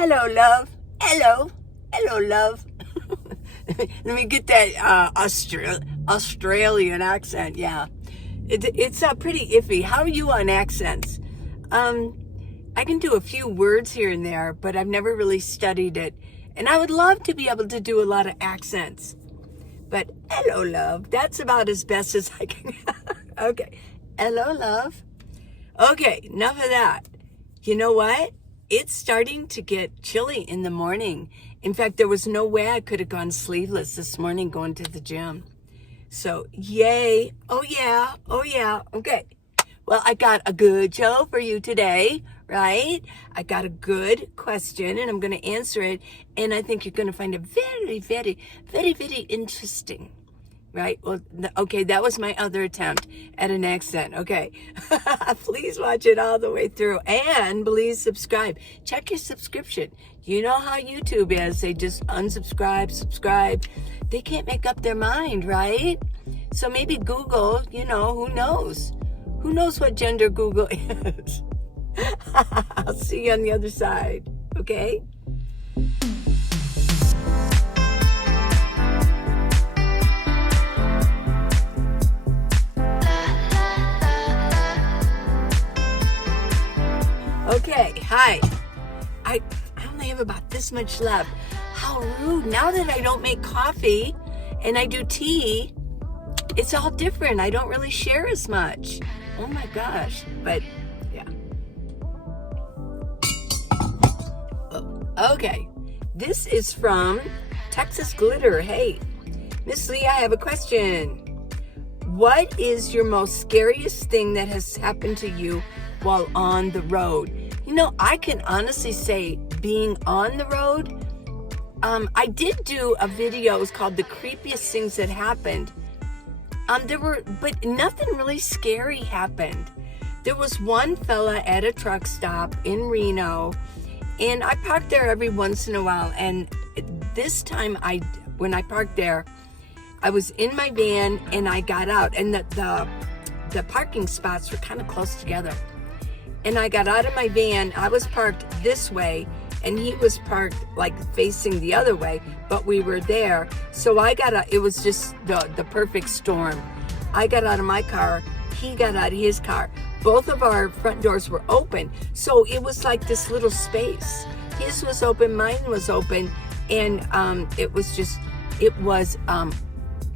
Hello, love. Hello. Hello, love. Let me get that Australian accent. Yeah. It's pretty iffy. How are you on accents? I can do a few words here and there, but I've never really studied it. And I would love to be able to do a lot of accents. But hello, love. That's about as best as I can. Okay. Hello, love. Okay, enough of that. You know what? It's starting to get chilly in the morning. In fact, there was no way I could have gone sleeveless this morning going to the gym. So, yay. Oh, yeah. Oh, yeah. Okay. Well, I got a good show for you today, right? I got a good question, and I'm going to answer it. And I think you're going to find it very, very, very, very interesting. Right? Well, okay, that was my other attempt at an accent. Okay. Please watch it all the way through. And please subscribe. Check your subscription. You know how YouTube is. They just unsubscribe, subscribe. They can't make up their mind, right? So maybe Google, who knows? Who knows what gender Google is? I'll see you on the other side. Okay? Okay, hi. I only have about this much left. How rude. Now that I don't make coffee and I do tea, it's all different. I don't really share as much. Oh my gosh. But yeah. Okay. This is from Texas Glitter. Hey, Miss Lee, I have a question. What is your most scariest thing that has happened to you while on the road? I can honestly say being on the road, I did do a video. It was called The Creepiest Things That Happened. But nothing really scary happened. There was one fella at a truck stop in Reno, and I parked there every once in a while. And this time when I parked there, I was in my van and I got out, and the parking spots were kind of close together. And I got out of my van. I was parked this way, and he was parked like facing the other way, but we were there. So I got out. It was just the perfect storm. I got out of my car. He got out of his car. Both of our front doors were open. So it was like this little space. His was open, mine was open, and it was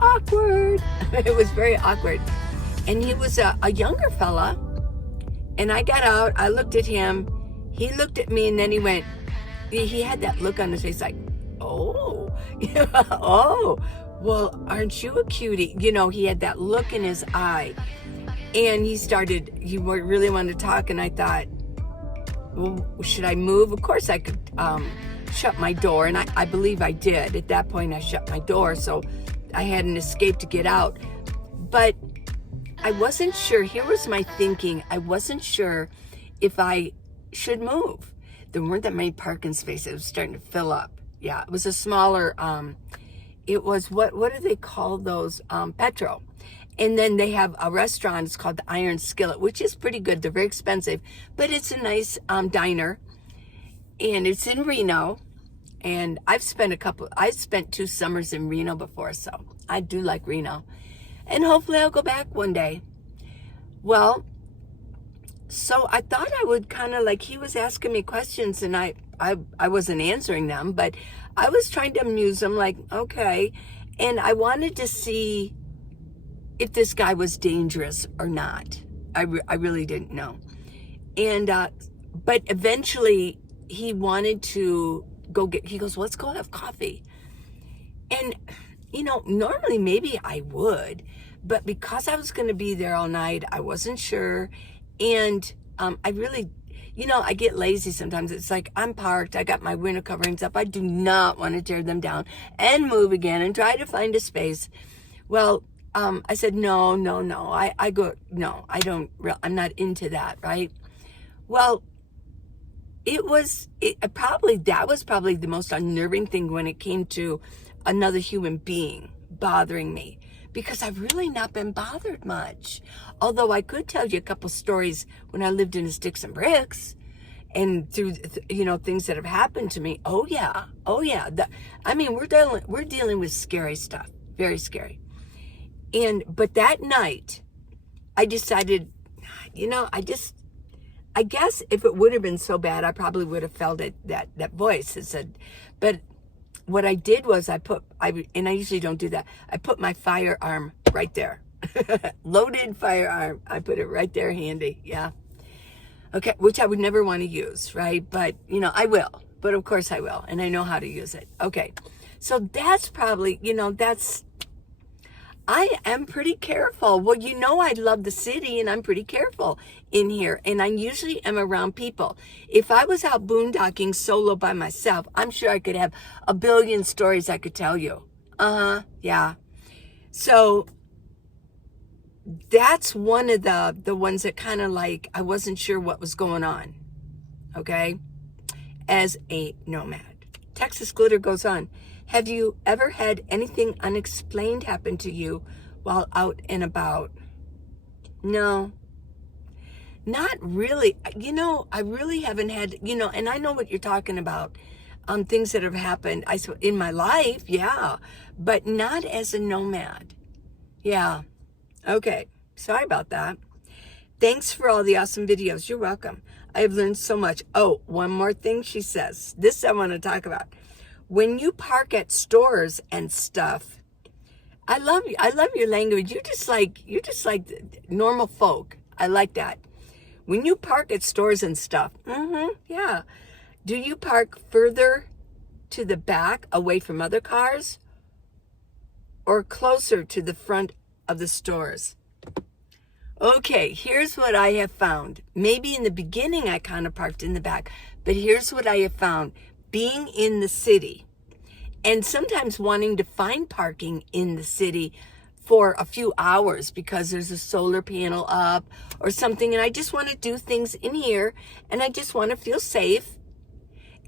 awkward. It was very awkward. And he was a younger fella. And I got out, I looked at him, he looked at me, and then he had that look on his face like, oh, oh, well, aren't you a cutie? He had that look in his eye. And he really wanted to talk, and I thought, well, should I move? Of course I could shut my door, and I believe I did. At that point, I shut my door, so I had an escape to get out. But I wasn't sure. Here was my thinking. I wasn't sure if I should move. There weren't that many parking spaces. It was starting to fill up. Yeah, it was a smaller, it was, what do they call those? Petro. And then they have a restaurant. It's called the Iron Skillet, which is pretty good. They're very expensive, but it's a nice diner. And it's in Reno. And I've spent 2 summers in Reno before, so I do like Reno. And hopefully I'll go back one day. Well, so I thought I would kind of he was asking me questions, and I wasn't answering them, but I was trying to amuse him, okay. And I wanted to see if this guy was dangerous or not. I really didn't know. And, but eventually he wanted to he goes, let's go have coffee. And normally maybe I would, but because I was going to be there all night, I wasn't sure. And I really, I get lazy sometimes. It's like I'm parked. I got my window coverings up. I do not want to tear them down and move again and try to find a space. Well, I said, no. I go, no, I'm not into that, right? Well, that was probably the most unnerving thing when it came to another human being bothering me, because I've really not been bothered much. Although I could tell you a couple stories when I lived in the Sticks and Bricks, and through, things that have happened to me. Oh yeah. We're dealing with scary stuff, very scary. But that night, I decided, I guess if it would have been so bad, I probably would have felt it, that voice that said, but what I did was and I usually don't do that. I put my firearm right there. Loaded firearm. I put it right there handy. Yeah. Okay. Which I would never want to use, right? But, I will. But of course I will. And I know how to use it. Okay. So that's probably, I am pretty careful. Well, I love the city and I'm pretty careful in here. And I usually am around people. If I was out boondocking solo by myself, I'm sure I could have a billion stories I could tell you. Yeah. So that's one of the ones that kind of like, I wasn't sure what was going on. Okay. As a nomad. Texas Glitter goes on. Have you ever had anything unexplained happen to you while out and about? No, not really. I really haven't had, and I know what you're talking about. Things that have happened in my life, yeah, but not as a nomad. Yeah. Okay. Sorry about that. Thanks for all the awesome videos. You're welcome. I have learned so much. Oh, one more thing she says. This I want to talk about. When you park at stores and stuff, I love you. I love your language. You're just like normal folk. I like that. When you park at stores and stuff, yeah. Do you park further to the back away from other cars or closer to the front of the stores? Okay, here's what I have found. Maybe in the beginning I kind of parked in the back, but here's what I have found. Being in the city and sometimes wanting to find parking in the city for a few hours because there's a solar panel up or something, and I just want to do things in here and I just want to feel safe,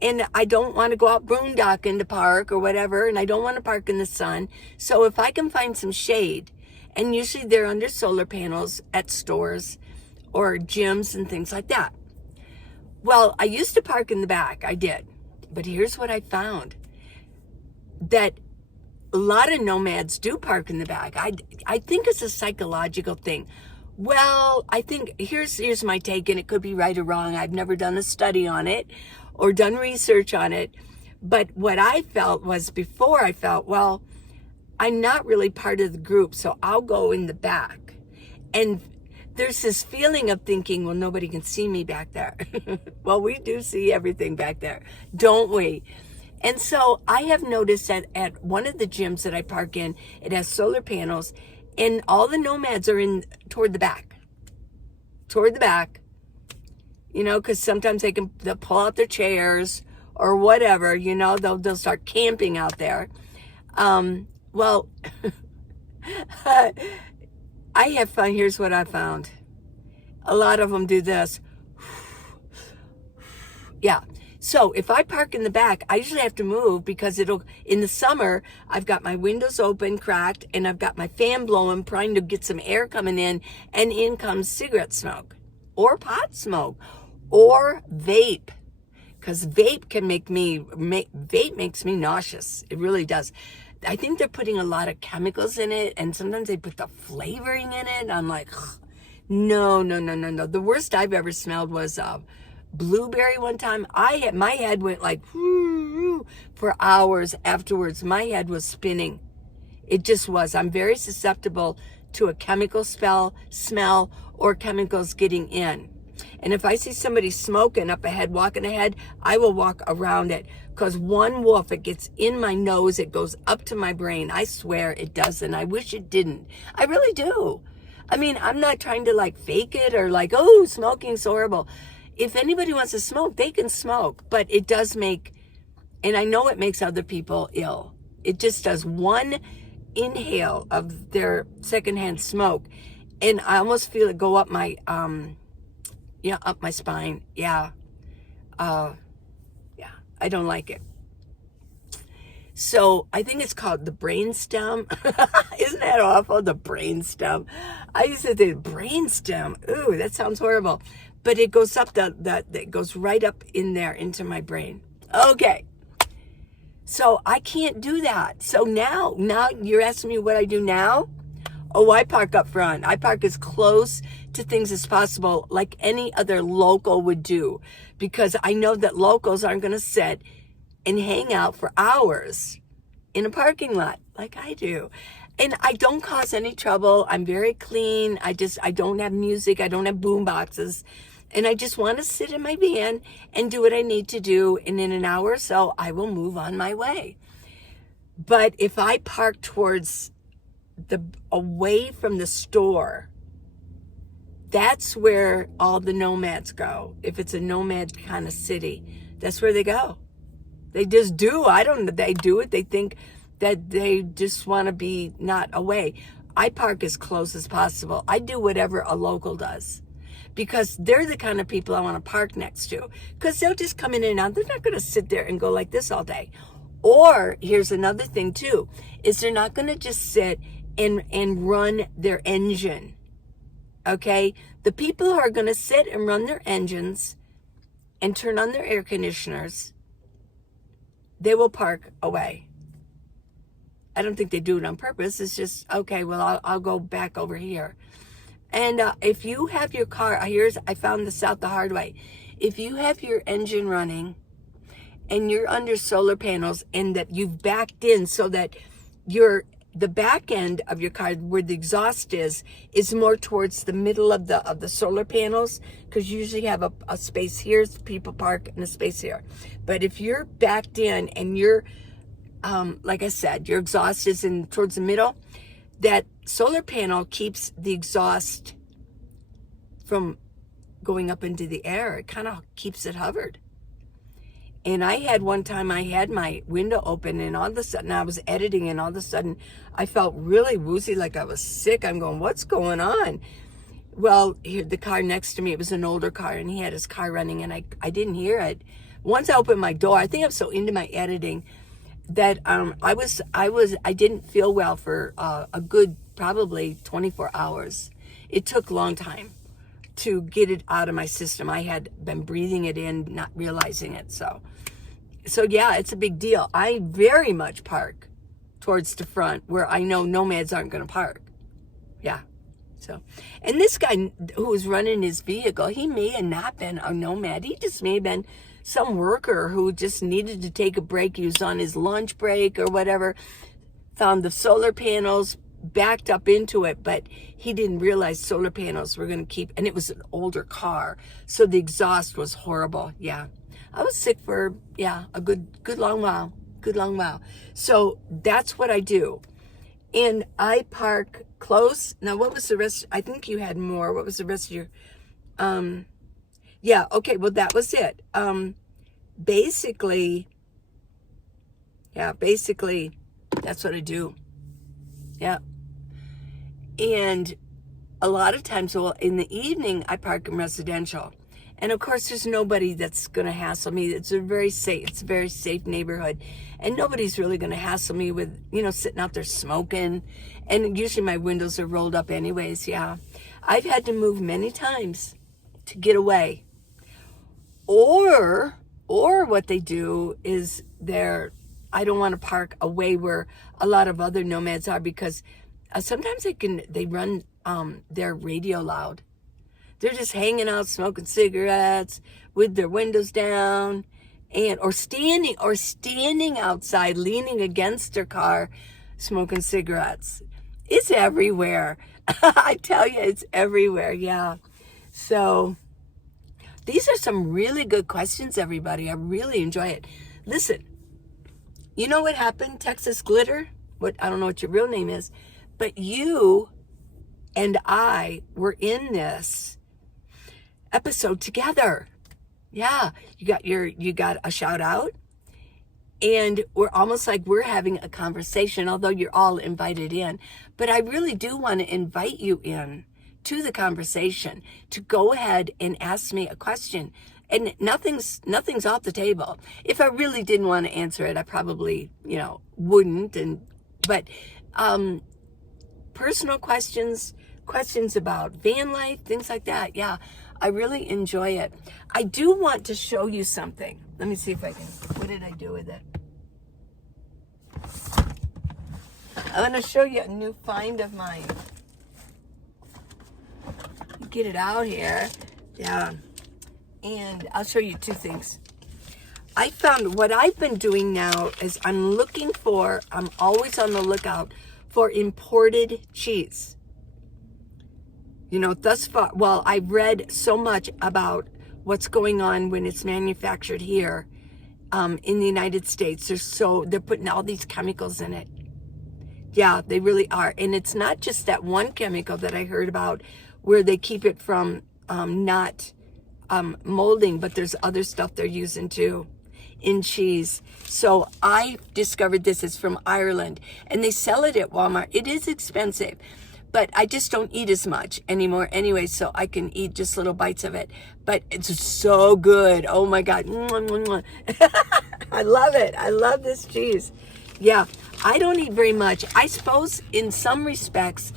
and I don't want to go out boondocking to park or whatever, and I don't want to park in the sun. So if I can find some shade, and usually they're under solar panels at stores or gyms and things like that. Well, I used to park in the back. I did. But here's what I found. That a lot of nomads do park in the back. I think it's a psychological thing. Well, I think here's my take, and it could be right or wrong. I've never done a study on it or done research on it. But what I felt was before I felt, well, I'm not really part of the group, so I'll go in the back. And there's this feeling of thinking, well, nobody can see me back there. Well, we do see everything back there, don't we? And so I have noticed that at one of the gyms that I park in, it has solar panels, and all the nomads are toward the back, because sometimes they'll pull out their chairs or whatever, they'll start camping out there. Well, I have found, here's what I found. A lot of them do this. Yeah. So if I park in the back, I usually have to move because in the summer, I've got my windows open, cracked, and I've got my fan blowing, trying to get some air coming in, and in comes cigarette smoke or pot smoke or vape. Because vape makes me nauseous. It really does. I think they're putting a lot of chemicals in it, and sometimes they put the flavoring in it. I'm like, no. The worst I've ever smelled was blueberry one time. My head went like for hours afterwards. My head was spinning. It just was. I'm very susceptible to a chemical smell, or chemicals getting in. And if I see somebody smoking up ahead, walking ahead, I will walk around it. Because one whiff, it gets in my nose, it goes up to my brain. I swear it doesn't. I wish it didn't. I really do. I mean, I'm not trying to like fake it or like, oh, smoking's horrible. If anybody wants to smoke, they can smoke. But it does and I know it makes other people ill. It just does one inhale of their secondhand smoke, and I almost feel it go up my, up my spine. Yeah. I don't like it. So I think it's called the brainstem. Isn't that awful? The brainstem. I used to think brainstem. Ooh, that sounds horrible. but it goes up it goes right up in there into my brain. Okay. So I can't do that. So now you're asking me what I do now? Oh, I park up front. I park as close to things as possible, like any other local would do, because I know that locals aren't going to sit and hang out for hours in a parking lot like I do. And I don't cause any trouble. I'm very clean. I don't have music. I don't have boom boxes. And I just want to sit in my van and do what I need to do. And in an hour or so, I will move on my way. But if I park towards away from the store, that's where all the nomads go. If it's a nomad kind of city, that's where they go. They just do. They do it. They think that they just want to be not away. I park as close as possible. I do whatever a local does, because they're the kind of people I want to park next to, because they'll just come in and out. They're not going to sit there and go like this all day. Or here's another thing too, is they're not going to just sit and run their engine. Okay? The people who are going to sit and run their engines and turn on their air conditioners, they will park away. I don't think they do it on purpose. It's just, okay, well, I'll go back over here. And if you have your car, I found this out the hard way. If you have your engine running and you're under solar panels and that you've backed in so that the back end of your car, where the exhaust is more towards the middle of the solar panels, because you usually have a space here, people park, and a space here. But if you're backed in and you're, like I said, your exhaust is in towards the middle, that solar panel keeps the exhaust from going up into the air. It kind of keeps it hovered. And I had one time, I had my window open, and all of a sudden I was editing, and all of a sudden I felt really woozy, like I was sick. I'm going, what's going on? Well, here, the car next to me, it was an older car, and he had his car running, and I didn't hear it. Once I opened my door, I think I'm so into my editing that I didn't feel well for a good probably 24 hours. It took a long time to get it out of my system. I had been breathing it in, not realizing it. So yeah, it's a big deal. I very much park towards the front where I know nomads aren't going to park. Yeah. So, and this guy who was running his vehicle, he may have not been a nomad. He just may have been some worker who just needed to take a break. He was on his lunch break or whatever, found the solar panels, backed up into it, but he didn't realize solar panels were going to keep, and it was an older car, so the exhaust was horrible. Yeah, I was sick for a good long while. So that's what I do, and I park close. Now, what was the rest? I think you had more. What was the rest of your? Yeah. Okay. Well, that was it. Basically, that's what I do. Yeah. And a lot of times, well, in the evening, I park in residential. And of course, there's nobody that's going to hassle me. It's a very safe neighborhood. And nobody's really going to hassle me with, sitting out there smoking. And usually my windows are rolled up anyways. Yeah. I've had to move many times to get away. Or what they do is I don't want to park away where a lot of other nomads are, because sometimes they run their radio loud. They're just hanging out, smoking cigarettes with their windows down, or standing outside, leaning against their car, smoking cigarettes. It's everywhere. I tell you, it's everywhere. Yeah. So these are some really good questions, everybody. I really enjoy it. Listen, you know what happened, Texas Glitter? I don't know what your real name is, but you and I were in this episode together. Yeah, you got a shout out, and we're almost like we're having a conversation, although you're all invited in. But I really do want to invite you in to the conversation, to go ahead and ask me a question. And nothing's off the table. If I really didn't want to answer it, I probably, wouldn't. But personal questions about van life, things like that. Yeah, I really enjoy it. I do want to show you something. Let me see if I can, what did I do with it? I'm going to show you a new find of mine. Get it out here. Yeah. And I'll show you two things. I found what I've been doing now is I'm always on the lookout for imported cheese. You know, thus far, well, I've read so much about what's going on when it's manufactured here in the United States. They're putting all these chemicals in it. Yeah, they really are. And it's not just that one chemical that I heard about where they keep it from not molding, but there's other stuff they're using too in cheese. So I discovered this is from Ireland, and they sell it at Walmart. It is expensive, but I just don't eat as much anymore anyway, so I can eat just little bites of it. But it's so good. Oh my God. I love it. I love this cheese. Yeah, I don't eat very much. I suppose in some respects,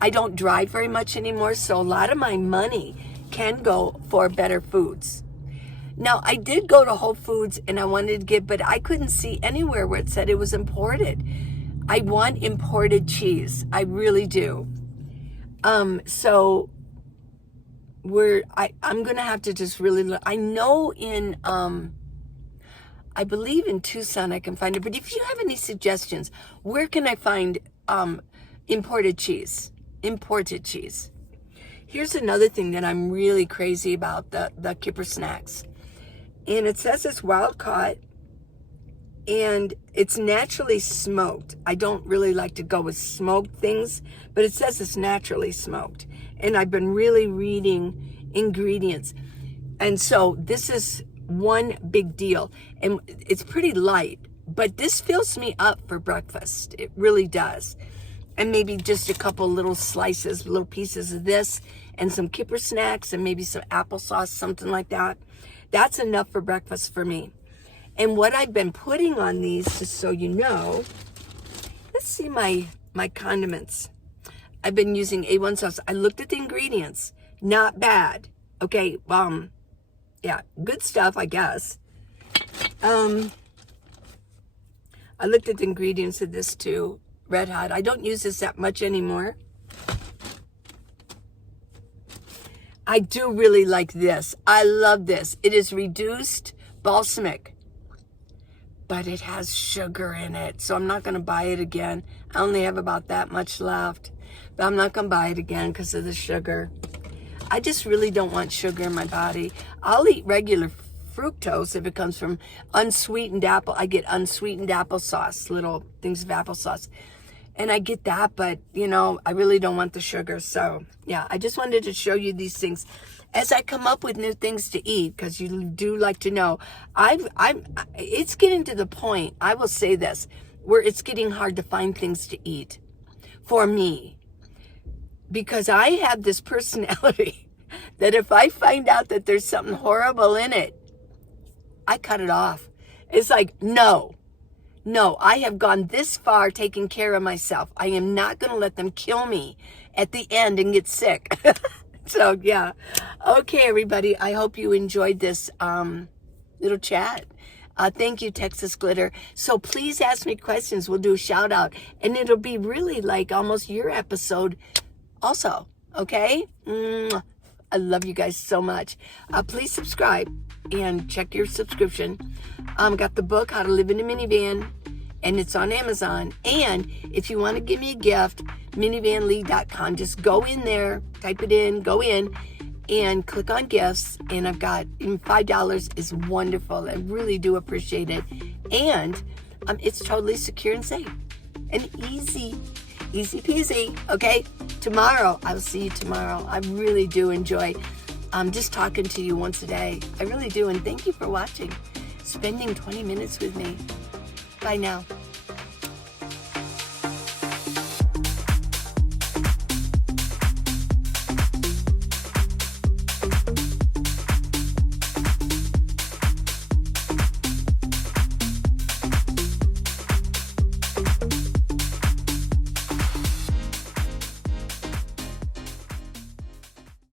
I don't drive very much anymore, so a lot of my money can go for better foods. Now, I did go to Whole Foods and I wanted to get, but I couldn't see anywhere where it said it was imported. I want imported cheese. I really do. So I'm going to have to just really look. I know in, I believe in Tucson I can find it, but if you have any suggestions, where can I find imported cheese? Imported cheese. Here's another thing that I'm really crazy about, the Kipper snacks. And it says it's wild caught and it's naturally smoked. I don't really like to go with smoked things, but it says it's naturally smoked. And I've been really reading ingredients. And so this is one big deal. And it's pretty light, but this fills me up for breakfast. It really does. And maybe just a couple little slices, little pieces of this and some Kipper snacks and maybe some applesauce, something like that. That's enough for breakfast for me. And what I've been putting on these, just so you know, let's see my condiments. I've been using A1 sauce. I looked at the ingredients. Not bad. Okay, yeah, good stuff, I guess. I looked at the ingredients of this too. Red Hot. I don't use this that much anymore. I do really like this. I love this. It is reduced balsamic, but it has sugar in it, so I'm not going to buy it again. I only have about that much left, but I'm not going to buy it again because of the sugar. I just really don't want sugar in my body. I'll eat regular fructose if it comes from unsweetened apple. I get unsweetened applesauce, little things of applesauce. And I get that, but, you know, I really don't want the sugar. So, yeah, I just wanted to show you these things as I come up with new things to eat, because you do like to know. It's getting to the point, I will say this, where it's getting hard to find things to eat for me. Because I have this personality that if I find out that there's something horrible in it, I cut it off. It's like, no, I have gone this far taking care of myself. I am not going to let them kill me at the end and get sick. So, yeah. Okay, everybody. I hope you enjoyed this little chat. Thank you, Texas Glitter. So please ask me questions. We'll do a shout out. And it'll be really like almost your episode also. Okay? I love you guys so much. Please subscribe and check your subscription. Got the book, How to Live in a Minivan, and it's on Amazon. And if you want to give me a gift, minivanlee.com, just go in there, type it in, go in, and click on gifts. And I've got $5 is wonderful. I really do appreciate it. And it's totally secure and safe and easy peasy. Okay, tomorrow, I will see you tomorrow. I really do enjoy just talking to you once a day. I really do. And thank you for watching, spending 20 minutes with me. Bye now.